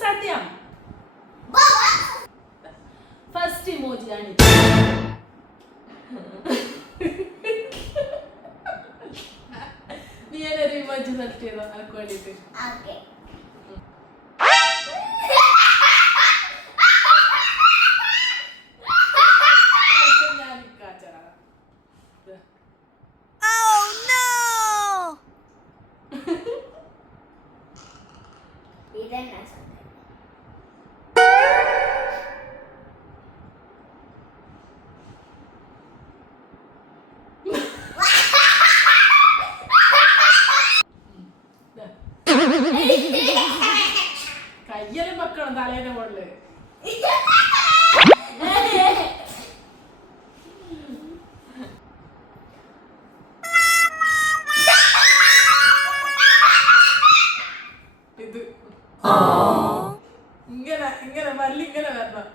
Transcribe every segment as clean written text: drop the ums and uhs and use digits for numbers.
Start ചെയ്യാം. First emoji ആണ്. നീ ഒരു ഇമോജി സെലക്ട് ചെയ്തോ അനക്ക് വേണ്ടിട്ട്. കയ്യെല്ലാം വെക്കണം തലേന്റെ മുകളില്. ഇത് ഇങ്ങനെ ഇങ്ങനെ വല്ലി ഇങ്ങനെ വരണം,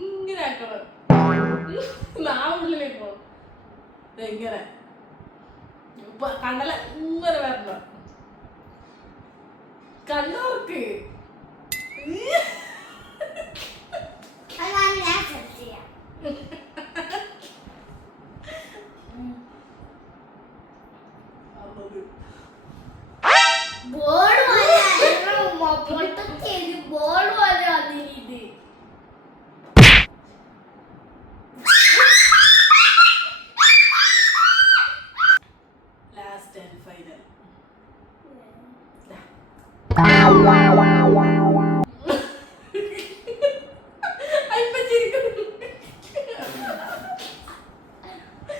ഇങ്ങനെ ആക്കണം. നാവുള്ളിലേക്കോ ഇങ്ങനെ കണ്ടല ഇങ്ങനെ വരണം. കണ്ണോർക്ക് ലാസ്റ്റ് ആൻഡ് ഫൈനൽ.